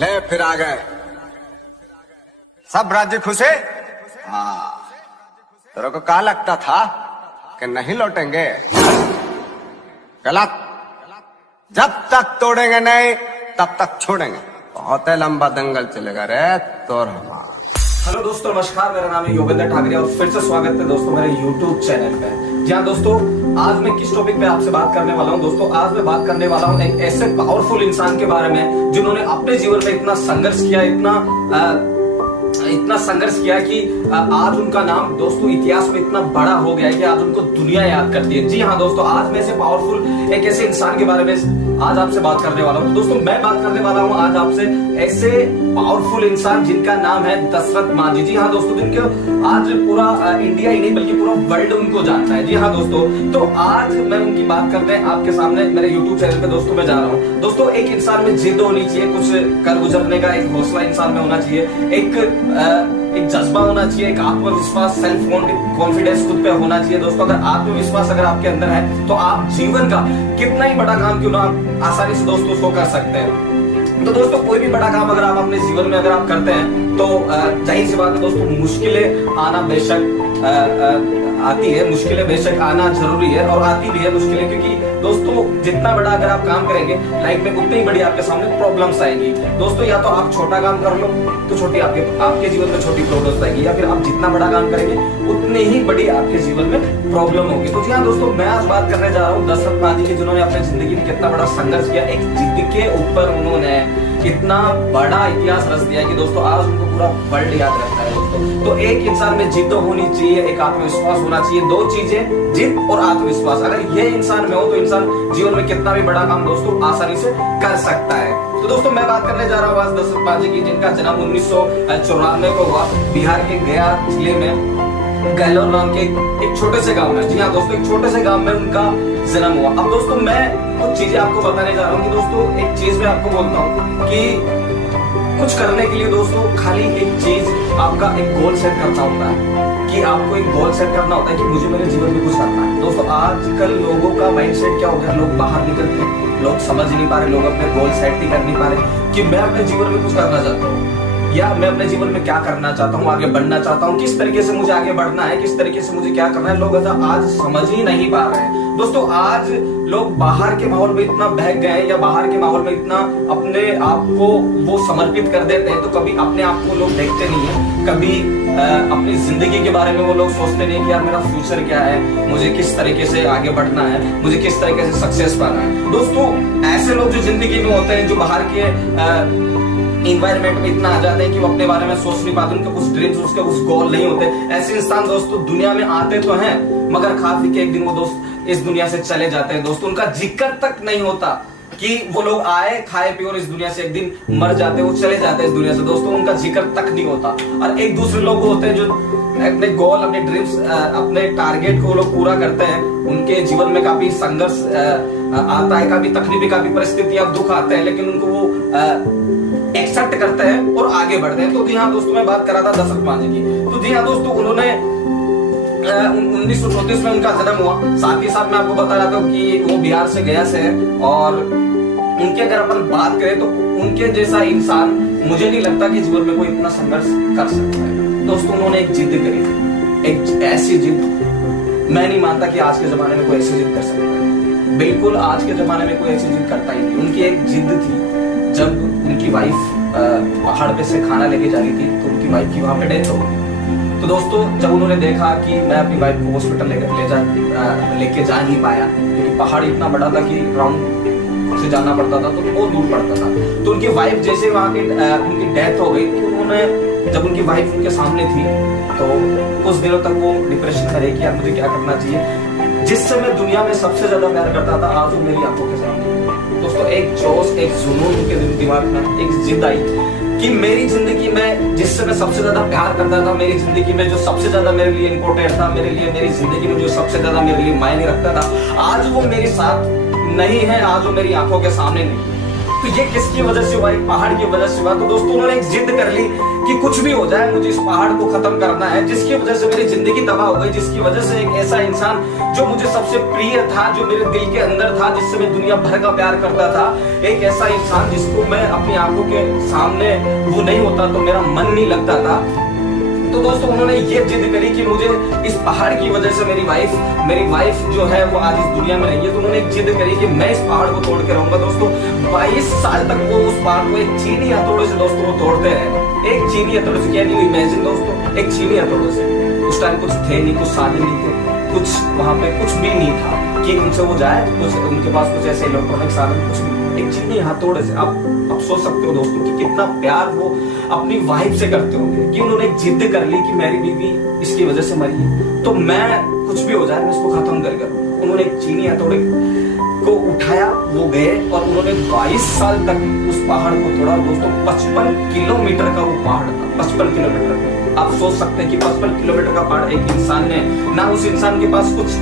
ले फिर आ गए सब राज्य खुश है। हाँ, तेरे को क्या लगता था कि नहीं लौटेंगे? गलत। जब तक तोड़ेंगे नहीं तब तक छोड़ेंगे। बहुत लंबा दंगल चलेगा रे तोर हमारा। हेलो दोस्तों, नमस्कार। मेरा नाम है योगेंद्र ठाकरे और फिर से स्वागत है दोस्तों मेरे YouTube चैनल पे। जी हाँ दोस्तों, आज मैं किस टॉपिक पे आपसे बात करने वाला हूँ दोस्तों? आज मैं बात करने वाला हूँ एक ऐसे पावरफुल इंसान के बारे में जिन्होंने अपने जीवन में इतना संघर्ष किया, इतना संघर्ष किया कि आज उनका नाम दोस्तों इतिहास में इतना बड़ा हो गया है कि आज उनको दुनिया याद करती है। जी हाँ दोस्तों, आज मैं ऐसे पावरफुल एक ऐसे इंसान के बारे में आज आपसे बात करने वाला हूँ। दोस्तों मैं बात करने वाला हूँ आज आपसे ऐसे पावरफुल इंसान जिनका नाम है दशरथ मांझी। जी हाँ दोस्तों, जिनके आज पूरा इंडिया ही नहीं बल्कि पूरा वर्ल्ड उनको जानता है। जी हाँ दोस्तों, तो आज मैं उनकी बात करने आपके सामने मेरे YouTube चैनल पे दोस्तों मैं जा रहा हूँ। दोस्तों एक इंसान में जिद होनी चाहिए, कुछ कर गुजरने का एक हौसला इंसान में होना चाहिए, एक जज्बा होना चाहिए, एक आत्मविश्वास, सेल्फ कॉन्फिडेंस खुद पे होना चाहिए। दोस्तों अगर आत्मविश्वास अगर आपके अंदर है तो आप जीवन का कितना ही बड़ा काम क्यों ना आसानी से दोस्तों उसको कर सकते हैं। तो दोस्तों कोई भी बड़ा काम अगर आप अपने जीवन में अगर आप करते हैं तो जाहिर सी बात है दोस्तों, मुश्किलें आना बेशक आती है, मुश्किलें बेशक आना जरूरी है और आती भी है मुश्किलें, क्योंकि दोस्तों जितना बड़ा अगर आप काम करेंगे लाइफ में उतनी ही बड़ी आपके सामने प्रॉब्लम्स आएंगी। दोस्तों या तो आप छोटा काम कर लो तो छोटी आपके जीवन में छोटी प्रॉब्लम्स आएगी, या फिर आप जितना बड़ा काम करेंगे उतनी ही बड़ी आपके जीवन में प्रॉब्लम होगी। तो जी हाँ दोस्तों, मैं आज बात करने जा रहा हूँ दशरथ मांझी की, जिन्होंने अपनी जिंदगी में कितना बड़ा संघर्ष किया, एक जिद के ऊपर उन्होंने इतना बड़ा इतिहास रच दिया कि दोस्तों आज उनको पूरा वर्ल्ड याद रखता है दोस्तों। तो एक इंसान में जिद होनी चाहिए, एक आत्मविश्वास होना चाहिए, दो चीजें जिद और आत्मविश्वास। अगर ये इंसान में हो तो इंसान जीवन में कितना भी बड़ा काम दोस्तों आसानी से कर सकता है। तो दोस्तों मैं बात करने जा रहा हूँ आज दशरथ मांझी की, जिनका जन्म 1994 को हुआ बिहार के गया जिले में गहलोर नाम के एक छोटे से गांव में। जी हाँ दोस्तों, एक छोटे से गांव में उनका जन्म हुआ। अब दोस्तों मैं कुछ चीजें आपको बताने जा रहा हूँ कि दोस्तों एक चीज मैं आपको बोलता हूँ कि कुछ करने के लिए दोस्तों खाली एक चीज आपका एक गोल सेट करना होता है, कि आपको एक गोल सेट करना होता है कि मुझे मेरे जीवन में कुछ करना है। दोस्तों आजकल लोगों का माइंडसेट क्या हो गया, लोग बाहर निकलते हैं, लोग समझ नहीं पा रहे, लोग अपने गोल सेट ही कर नहीं पा रहे कि मैं अपने जीवन में कुछ करना चाहता हूँ या मैं अपने जीवन में क्या करना चाहता हूँ, आगे बढ़ना चाहता हूँ, किस तरीके से मुझे आगे बढ़ना है, किस तरीके से मुझे क्या करना है, लोग आज समझ ही नहीं पा रहे हैं। दोस्तों आज लोग बाहर के माहौल में इतना बहक गए हैं या बाहर के माहौल में इतना अपने आप को वो समर्पित कर देते हैं, तो कभी अपने आप को लोग देखते नहीं है, कभी अपनी जिंदगी के बारे में वो लोग सोचते नहीं कि यार मेरा फ्यूचर क्या है, मुझे किस तरीके से आगे बढ़ना है, मुझे किस तरीके से सक्सेस पाना है। दोस्तों ऐसे लोग जो जिंदगी में होते हैं, जो बाहर के इन्वायरमेंट में इतना आ जाते हैं कि वो अपने बारे में सोच नहीं पाते, उनके कुछ ड्रीम्स, उसके कुछ गोल नहीं होते, ऐसे इंसान दोस्तों दुनिया में आते तो हैं मगर खा पी के एक दिन वो दोस्त इस दुनिया से चले जाते हैं। दोस्तों उनका जिक्र तक नहीं होता कि वो लोग आए खाए पिए और इस दुनिया से एक दिन मर जाते, वो चले जाते हैं इस दुनिया से। दोस्तों उनका जिक्र तक नहीं होता। और एक दूसरे लोग होते हैं जो अपने गोल, अपने ड्रीम्स, अपने टारगेट को लोग पूरा करते हैं, उनके जीवन में काफी संघर्ष आता है, काफी तकलीफ, काफी परिस्थितियां, दुख आते हैं, लेकिन उनको वो एक्सेप्ट करते हैं और आगे बढ़ते हैं। तो जी हाँ दोस्तों मैं बात कर रहा था दशरथ मांझी की। तो जी हाँ दोस्तों, उन्होंने 1934 में उनका जन्म हुआ। साथ ही साथ मैं आपको बता रहा था कि वो बिहार से गया से है और उनके अगर अपन बात करें तो उनके जैसा इंसान मुझे नहीं लगता कि जीवन में कोई इतना संघर्ष कर सकता है। दोस्तों उन्होंने एक जिद करी थी, एक ऐसी जिद मैं नहीं मानता कि आज के जमाने में कोई ऐसी जिद कर सकता है। बिल्कुल आज के जमाने में कोई ऐसी जिद करता ही नहीं। उनकी एक जिद थी, जब उनकी वाइफ पहाड़ पे से खाना लेके जा रही थी तो उनकी वाइफ की वहां पे डेथ हो गई। तो दोस्तों जब उन्होंने देखा कि मैं अपनी वाइफ को हॉस्पिटल लेके जा नहीं पाया, क्योंकि पहाड़ इतना बड़ा था कि राउंड से जाना पड़ता था, तो बहुत दूर पड़ता था। तो उनकी वाइफ जैसे वहां की उनकी डेथ हो गई, तो उन्होंने, जब उनकी वाइफ उनके सामने थी तो कुछ दिनों तक वो डिप्रेशन में रही कि यार मुझे क्या करना चाहिए। जिससे मैं दुनिया में सबसे ज्यादा प्यार करता था आज वो मेरी आंखों के सामने। दोस्तों एक जोश, एक जुनून उनके दिमाग में, एक जिद आई कि मेरी जिंदगी में जिससे मैं सबसे ज्यादा प्यार करता था, मेरी जिंदगी में जो सबसे ज्यादा मेरे लिए इंपॉर्टेंट था, मेरे लिए, मेरी जिंदगी में जो सबसे ज्यादा मेरे लिए मायने रखता था, आज वो मेरे साथ नहीं है, आज वो मेरी आंखों के सामने नहीं। तो ये किसकी वजह से हुआ? एक पहाड़ की वजह से हुआ। तो दोस्तों उन्होंने एक जिद कर ली कि कुछ भी हो जाए मुझे इस पहाड़ को खत्म करना है, जिसकी वजह से मेरी जिंदगी तबाह हो गई, जिसकी वजह से एक ऐसा इंसान जो मुझे सबसे प्रिय था, जो मेरे दिल के अंदर था, जिससे मैं दुनिया भर का प्यार करता था, एक ऐसा इंसान जिसको मैं अपनी आंखों के सामने वो नहीं होता तो मेरा मन नहीं लगता था। तो दोस्तों उन्होंने ये जिद करी कि मुझे इस पहाड़ की वजह से मेरी वाइफ जो है वो आज इस दुनिया में नहीं है। तो उन्होंने एक जिद करी कि मैं इस पहाड़ को तोड़ के रहूंगा। दोस्तों 22 साल तक वो उस पहाड़ को एक चीनी हथौड़े से दोस्तों वो तोड़ते रहे। एक चीनी हथौड़े से, कैन यू इमेजिन दोस्तों, एक चीनी हथौड़े से। उस टाइम कुछ थे नहीं, कुछ साधन नहीं थे, कुछ वहां पे कुछ भी नहीं था कि उनसे वो जाए, कुछ उनके पास कुछ ऐसे इलेक्ट्रॉनिक साधन कुछ नहीं, एक चीनी हथौड़े से। आप सोच सकते हो दोस्तों कि कितना प्यार वो अपनी वाइफ से करते होंगे कि उन्होंने एक जिद कर ली कि मेरी बीवी इसकी वजह से मरी है, तो मैं कुछ भी हो जाए मैं इसको खत्म कर कर। उन्होंने एक चीनी हथौड़े को उठाया, वो गए और उन्होंने 22 साल तक उस पहाड़ को तोड़ा। दोस्तों 55 किलोमीटर का वो पहाड़ था, 55 किलोमीटर। आप सोच सकते हैं कि 55 किलोमीटर का पहाड़ एक इंसान ने, ना उस इंसान के पास कुछ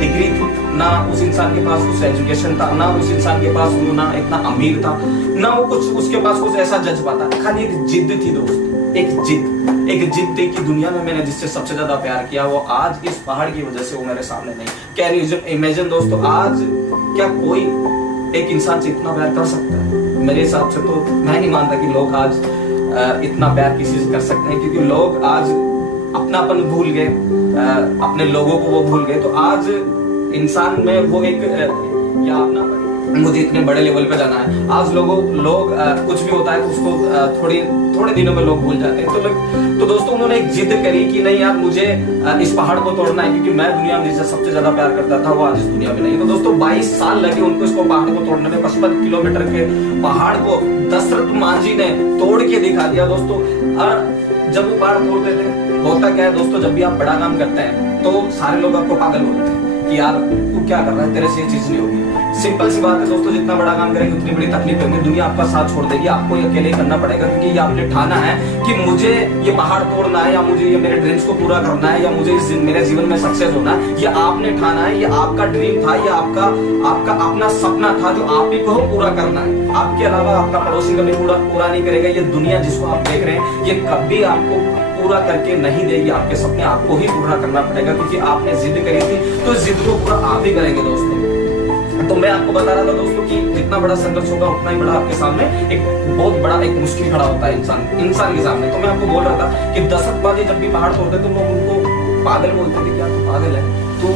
डिग्री थी, ना उस इंसान के पास कुछ एजुकेशन था, ना उस इंसान के पास वो ना इतना अमीर था, ना वो कुछ उसके पास कुछ ऐसा जज्बा था, खाली एक जिद थी दोस्त, एक जिद थी कि दुनिया में मैंने जिससे सबसे ज्यादा प्यार किया वो आज इस पहाड़ की वजह से वो मेरे सामने नहीं। कैन यू इमेजिन दोस्तों, आज क्या कोई एक इंसान से इतना प्यार कर सकता है? मेरे हिसाब से तो मैं नहीं मानता कि लोग आज इतना प्यार किसी से कर सकते हैं, क्योंकि लोग आज अपनापन भूल गए, अपने लोगों को वो भूल गए। तो आज इंसान में वो एक या अपना मुझे इतने बड़े लेवल पे जाना है, आज लोग कुछ भी होता है तो उसको थोड़े दिनों में लोग भूल जाते हैं। तो दोस्तों उन्होंने एक जिद करी कि नहीं यार मुझे इस पहाड़ को तोड़ना है, क्योंकि मैं दुनिया में जिससे सबसे ज्यादा प्यार करता था वो आज इस दुनिया में नहीं। तो दोस्तों 22 साल लगे उनको इसको पहाड़ को तोड़ने में। 55 किलोमीटर के पहाड़ को दशरथ मांझी ने तोड़ के दिखा दिया दोस्तों। और जब वो पहाड़ तोड़ते थे, होता क्या है दोस्तों, जब भी आप बड़ा काम करते हैं तो सारे लोग आपको पागल बोलते हैं कि यार तू क्या कर रहा है, तेरे से ये चीज नहीं होगी। सिंपल सी बात है दोस्तों, जितना बड़ा काम करेंगे उतनी बड़ी तकलीफ होगी, दुनिया आपका साथ छोड़ देगी, आपको ये अकेले ही करना पड़ेगा, क्योंकि ये आपने ठाना है कि मुझे ये पहाड़ तोड़ना है, या मुझे ये मेरे ड्रीम्स को पूरा करना है, या मुझे मेरे जीवन में सक्सेस होना है। ये आपने ठाना है, ये आपका ड्रीम था, ये आपका अपना सपना था जो आप ही को पूरा करना है। आपके अलावा आपका पड़ोसी कभी पूरा नहीं करेगा। ये दुनिया जिसको आप देख रहे हैं ये कभी आपको पूरा करके नहीं देगी। आपके सपने आपको ही पूरा करना पड़ेगा, क्योंकि आपने जिद करी थी तो जिद को पूरा आप ही करेंगे दोस्तों। तो मैं आपको बता रहा था दोस्तों कि जितना बड़ा संघर्ष होगा उतना ही बड़ा आपके सामने एक बहुत बड़ा एक मुश्किल खड़ा होता है इंसान के सामने। तो मैं आपको बोल रहा था कि दशरथ मांझी जब भी पहाड़ तोड़ते तो लोग उनको पागल बोलते थे कि यार तू पागल है, तू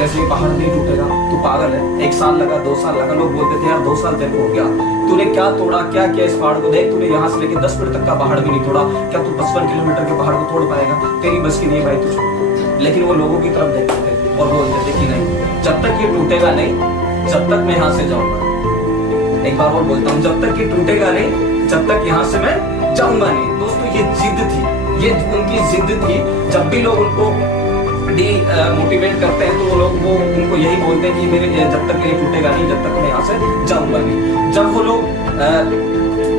ऐसे ही पहाड़ नहीं टूटेगा, तू पागल है। 1 साल लगा, 2 साल लगा, लोग बोलते थे यार 2 साल तेरे को हो गया, तूने क्या तोड़ा, क्या किया इस पहाड़ को, देख तूने यहाँ से लेके 10 फीट तक का पहाड़ भी नहीं तोड़ा, क्या तू 55 किलोमीटर के पहाड़ को तोड़ पाएगा? तेरी बस की नहीं भाई तुझको। लेकिन वो लोगों की तरफ देखते थे और बोलते थे कि नहीं, जब तक ये टूटेगा नहीं जब तक मैं यहाँ से जाऊंगा। एक बार और बोलता हूँ, जब तक ये टूटेगा नहीं जब तक यहाँ से मैं जाऊंगा नहीं। दोस्तों ये जिद थी, ये उनकी जिद थी। जब भी लोग उनको मोटिवेट करते हैं तो वो उनको यही बोलते हैं कि मेरे जब तक ये टूटेगा नहीं जब तक मैं यहाँ से जाऊंगा नहीं। जब वो लोग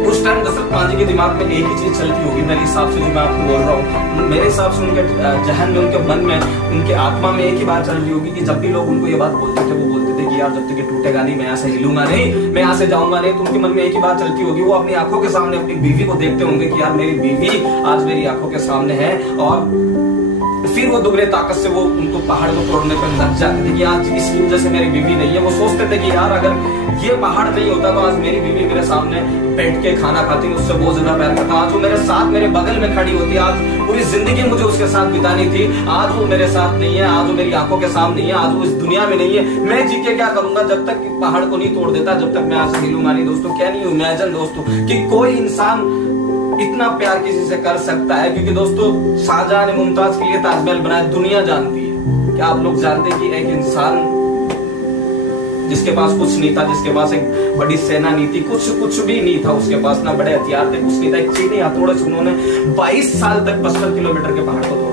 उस टाइम दशरथ मांझी के दिमाग में एक ही चीज चलती होगी मेरे हिसाब से, जो मैं आपको बोल रहा हूँ, मेरे हिसाब से उनके जहन में, उनके मन में, उनके आत्मा में एक ही बात चल रही होगी कि जब भी लोग उनको ये बात बोलते थे वो बोलते थे कि यार जब तक ये टूटेगा नहीं मैं यहाँ से हिलूंगा नहीं, मैं यहाँ से जाऊंगा नहीं। तो उनके मन में एक ही बात चलती होगी, वो अपनी आंखों के सामने अपनी बीवी को देखते होंगे कि यार मेरी बीवी आज मेरी आंखों के सामने है। और फिर वो दुगने ताकत से वो उनको पहाड़ को तोड़ने पर लग जाते थे कि आज इसकी वजह से मेरी बीवी नहीं है। वो सोचते थे कि यार अगर ये पहाड़ नहीं होता तो आज मेरी बीवी मेरे सामने बैठ के खाना खाती, मुझसे बहुत ज्यादा प्यार करता, आज वो मेरे साथ मेरे बगल में खड़ी होती, आज पूरी जिंदगी मुझे उसके साथ बितानी थी, आज वो मेरे साथ नहीं है, आज वो मेरी आंखों के सामने नहीं है, आज वो इस दुनिया में नहीं है। मैं जी के क्या करूंगा जब तक पहाड़ को नहीं तोड़ देता, जब तक मैं आज हिलूंगा नहीं। दोस्तों क्या नहीं इमेजिन दोस्तों कि कोई इंसान इतना प्यार किसी से कर सकता है, क्योंकि दोस्तों शाहजहां ने मुमताज के लिए ताजमहल बनाया, दुनिया जानती है। क्या आप लोग जानते हैं कि एक इंसान जिसके पास कुछ नहीं था, जिसके पास एक बड़ी सेना नहीं थी, कुछ भी नहीं था उसके पास, ना बड़े हथियार थे, कुछ नहीं था, एक चीनी हथौड़े से उन्होंने 22 साल तक 55 किलोमीटर के पहाड़ को तोड़ा।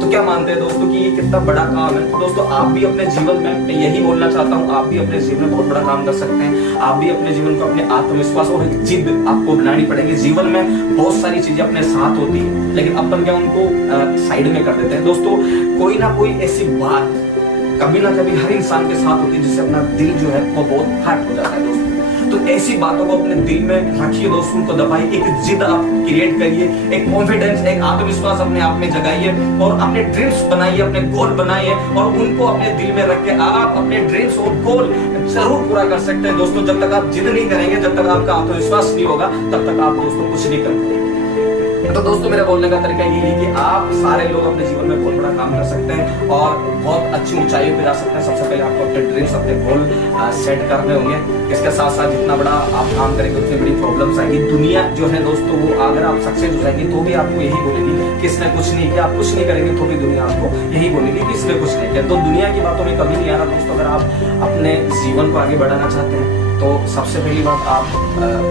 तो क्या मानते हैं दोस्तों कि ये कितना बड़ा काम है? तो दोस्तों आप भी अपने जीवन में, मैं यही बोलना चाहता हूँ, आप भी अपने जीवन में बहुत बड़ा काम कर सकते हैं। आप भी अपने जीवन को अपने आत्मविश्वास और एक जिद आपको बनानी पड़ेगी। जीवन में बहुत सारी चीजें अपने साथ होती है, लेकिन अपन क्या उनको साइड में कर देते हैं। दोस्तों कोई ना कोई ऐसी बात कभी ना कभी हर इंसान के साथ होती है जिससे अपना दिल जो है वो बहुत हर्ट हो जाता है दोस्तों। तो ऐसी बातों को अपने दिल में रखिए दोस्तों, उनको दबाइए, एक जिद आप क्रिएट करिए, एक कॉन्फिडेंस, एक आत्मविश्वास अपने आप में जगाइए और अपने ड्रीम्स बनाइए, अपने गोल बनाइए और उनको अपने दिल में रख के आप अपने ड्रीम्स और गोल जरूर पूरा कर सकते हैं दोस्तों। जब तक आप जिद नहीं करेंगे, जब तक आपका आत्मविश्वास नहीं होगा, तब तक आप दोस्तों कुछ नहीं कर पाएंगे। तो दोस्तों मेरा बोलने का तरीका ये है कि आप सारे लोग अपने जीवन में बहुत बड़ा काम कर सकते हैं और बहुत अच्छी ऊंचाइयों पे जा सकते हैं। सबसे पहले आपको अपने ड्रीम्स, अपने गोल सेट करने होंगे। इसके साथ साथ जितना बड़ा आप काम करेंगे उतनी बड़ी प्रॉब्लम्स आएगी। दुनिया जो है दोस्तों, वो अगर आप सक्सेस हो जाएंगे तो भी आपको यही बोलेगी कि इसने कुछ नहीं किया। आप कुछ नहीं करेंगे तो भी दुनिया आपको यही बोलेगी कि इसने कुछ नहीं किया। तो दुनिया की बातों में कभी नहीं आना दोस्तों। अगर आप अपने जीवन को आगे बढ़ाना चाहते हैं तो सबसे पहली बात आप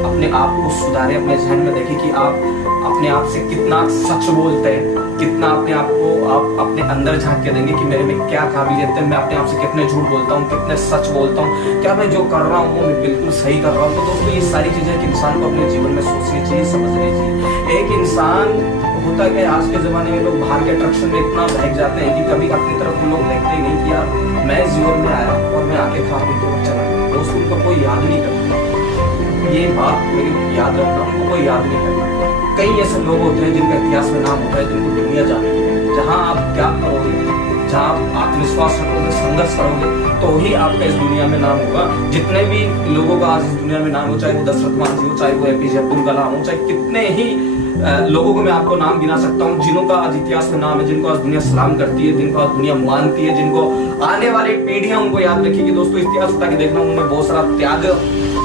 अपने आप को सुधारें। अपने जहन में देखें कि आप अपने आप से कितना सच बोलते हैं, कितना अपने आप को आप अपने अंदर झांक के देंगे कि मेरे में क्या काबिलियत है, मैं अपने आप से कितने झूठ बोलता हूँ, कितने सच बोलता हूँ, क्या मैं जो कर रहा हूँ वो मैं बिल्कुल सही कर रहा हूँ। तो दोस्तों ये सारी चीजें एक इंसान को अपने जीवन में सोचनी चाहिए, समझनी चाहिए। एक इंसान होता है, आज के जमाने में लोग बाहर के अट्रैक्शन में इतना बहक जाते हैं कि कभी अपनी तरफ लोग देखते ही नहीं कि यार मैं जीवन में आया और मैं आके खा पी के चला गया। दोस्तों उनको कोई याद नहीं करता, ये बात मेरी याद रखना, उनको कोई याद नहीं करता। कई ऐसे लोग होते हैं जिनका इतिहास में नाम होता है, जिनको दुनिया जानती है। जहाँ आप त्याग करोगे, जहाँ आप आत्मविश्वास रखोगे, संघर्ष करोगे, तो ही आपका इस दुनिया में नाम होगा। जितने भी लोगों का आज इस दुनिया में नाम हो, चाहे वो दशरथ मांझी हो, चाहे वो एपीजे अब्दुल कलाम हो, चाहे कितने ही लोगों को मैं आपको नाम गिना सकता हूँ जिन्हों का आज इतिहास में नाम है, जिनको आज दुनिया सलाम करती है, जिनको आज दुनिया मानती है, जिनको आने वाली पीढ़ियां उनको याद रखेगी। दोस्तों इतिहास उठा के देखना, उन्होंने बहुत सारा त्याग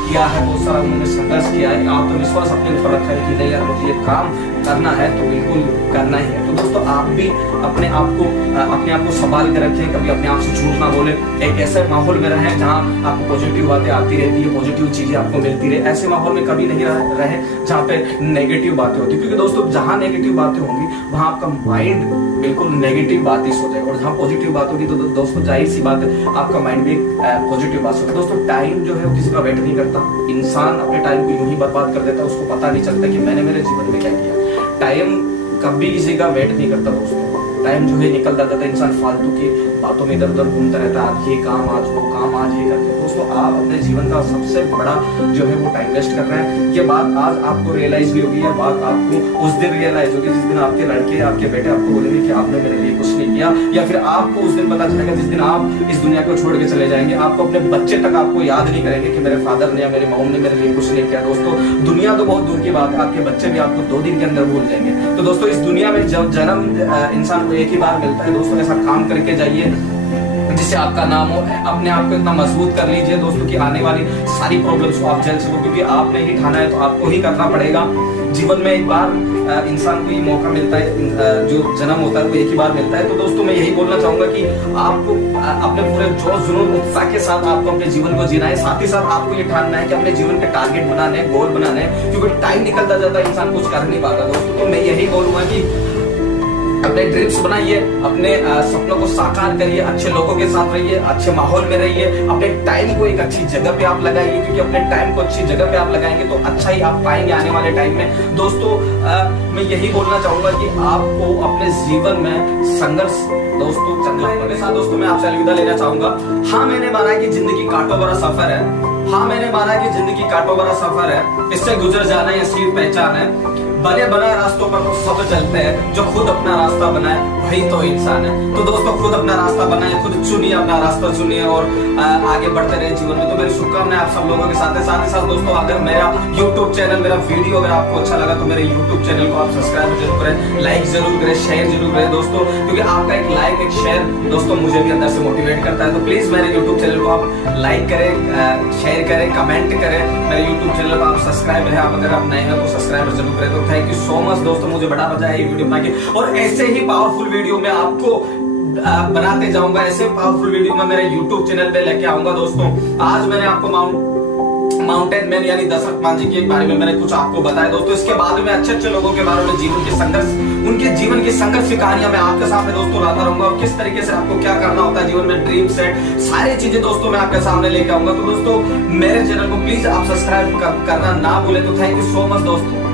किया है, बहुत सारा उन्होंने संघर्ष किया है, आत्मविश्वास अपने ऊपर रखा है कि नहीं यार मुझे ये काम करना है तो बिल्कुल करना ही है। तो दोस्तों आप भी अपने आप को संभाल के रखें, कभी अपने आप से झूठ ना बोले। एक ऐसे माहौल में रहें जहाँ आपको पॉजिटिव बातें आती रहती है, पॉजिटिव चीजें आपको मिलती रहे। ऐसे माहौल में कभी नहीं रहे जहाँ पे नेगेटिव बातें होती है, क्योंकि दोस्तों जहाँ नेगेटिव बातें होंगी वहाँ आपका माइंड बिल्कुल नेगेटिव बात ही सोच जाएगा और जहाँ पॉजिटिव बात होगी तो दोस्तों जाहिर सी बात है आपका माइंड भी पॉजिटिव बात सोचेगा। दोस्तों टाइम जो है वो किसी का वेट नहीं करता। इंसान अपने टाइम को यूं ही बर्बाद कर देता है, उसको पता नहीं चलता कि मैंने मेरे जीवन में क्या किया। टाइम कभी किसी का वेट नहीं करता दोस्तों। टाइम जो है निकल जाता है, इंसान फालतू की बातों में इधर उधर घूमता रहता है। आज ये काम, आज वो काम, आज ये करते हैं। दोस्तों आप अपने जीवन का सबसे बड़ा जो है वो टाइम वेस्ट कर रहे हैं। ये बात आज आपको रियलाइज भी होगी, ये बात आपको उस दिन रियलाइज होगी जिस दिन आपके लड़के, आपके बेटे आपको बोलेंगे कि आपने मेरे लिए कुछ नहीं किया, या फिर आपको उस दिन पता चलेगा जिस दिन आप इस दुनिया को छोड़ के चले जाएंगे। आपको अपने बच्चे तक आपको याद नहीं करेंगे कि मेरे फादर ने या मेरी मॉम ने मेरे लिए कुछ नहीं किया। दोस्तों दुनिया तो बहुत दूर की बात है, आपके बच्चे भी आपको 2 दिन के अंदर भूल जाएंगे। तो दोस्तों इस दुनिया में जब जन्म इंसान को एक ही बार मिलता है दोस्तों, ऐसा काम करके जाइए जिससे आपका नाम हो। अपने आप को इतना मजबूत कर लीजिए दोस्तों कि आने वाली सारी प्रॉब्लम्स को आप झेल सको, क्योंकि आपने ही ठाना है तो आपको ही करना पड़ेगा। जीवन में एक बार इंसान को ये मौका मिलता है, जो जन्म होता है वो एक ही बार मिलता है। तो दोस्तों मैं यही बोलना चाहूंगा कि आपको अपने पूरे जोश जुनून उत्साह के साथ आपको अपने जीवन को जीना है। साथ ही साथ आपको ये ठानना है कि अपने जीवन के टारगेट बनाने हैं, गोल बनाने हैं, क्योंकि टाइम निकलता जाता है, इंसान कुछ कर नहीं पाता दोस्तों। तो मैं यही बोलूंगा कि अपने ड्रीम्स बनाइए, अपने सपनों को साकार करिए, अच्छे लोगों के साथ रहिए, अच्छे माहौल में रहिए, अपने टाइम को एक अच्छी जगह पे आप लगाइए, क्योंकि अपने टाइम को अच्छी जगह पे आप लगाएंगे तो अच्छा ही आप पाएंगे आने वाले टाइम में। दोस्तों मैं यही बोलना चाहूंगा कि आपको अपने जीवन में संघर्ष दोस्तों चलना है। मेरे साथ दोस्तों मैं आपसे अलविदा लेना चाहूंगा। हाँ मैंने माना कि जिंदगी कांटों भरा सफर है, हाँ मैंने माना कि जिंदगी कांटों भरा सफर है, इससे गुजर जाना ये असली पहचान है। बने बनाए रास्तों पर तो सब चलते हैं, जो खुद अपना रास्ता बनाए वही तो इंसान है। तो दोस्तों खुद अपना रास्ता बनाए, खुद चुनिए, अपना रास्ता चुनिए और आगे बढ़ते रहे जीवन में। तो मेरी शुभकामनाएं आप सब लोगों के साथ है। साथ ही साथ दोस्तों अगर मेरा YouTube चैनल, मेरा वीडियो अगर आपको अच्छा लगा तो मेरे YouTube चैनल को आप सब्सक्राइब जरूर करें, लाइक जरूर करें, शेयर जरूर करें दोस्तों, क्योंकि आपका एक लाइक, एक शेयर दोस्तों मुझे भी अंदर से मोटिवेट करता है। तो प्लीज मेरे YouTube चैनल को आप लाइक करें, शेयर करें, कमेंट करें। मेरे YouTube चैनल को आप सब्सक्राइब रहे, आप अगर आप नए हैं तो सब्सक्राइब जरूर करें। तो थैंक यू सो मच दोस्तों, मुझे बड़ा मजा है ये वीडियो बना के, और ऐसे ही पावरफुल वीडियो में आपको बनाते जाऊंगा। ऐसे पावरफुल वीडियो में मेरे YouTube चैनल पे लेके आऊंगा दोस्तों। आज मैंने आपको माउंटेन मैन यानी दशरथ मांझी के बारे में मैंने कुछ आपको बताया दोस्तों। इसके बाद में अच्छे लोगों के बारे में, जीवन के संघर्ष, उनके जीवन की संघर्ष की कहानियां मैं आपके सामने दोस्तों लाता रहूंगा, और किस तरीके से आपको क्या करना होता है जीवन में, ड्रीम सेट, सारी चीजें दोस्तों मैं आपके सामने लेके आऊंगा। तो दोस्तों मेरे चैनल को प्लीज आप सब्सक्राइब करना ना भूले। तो थैंक यू सो मच दोस्तों।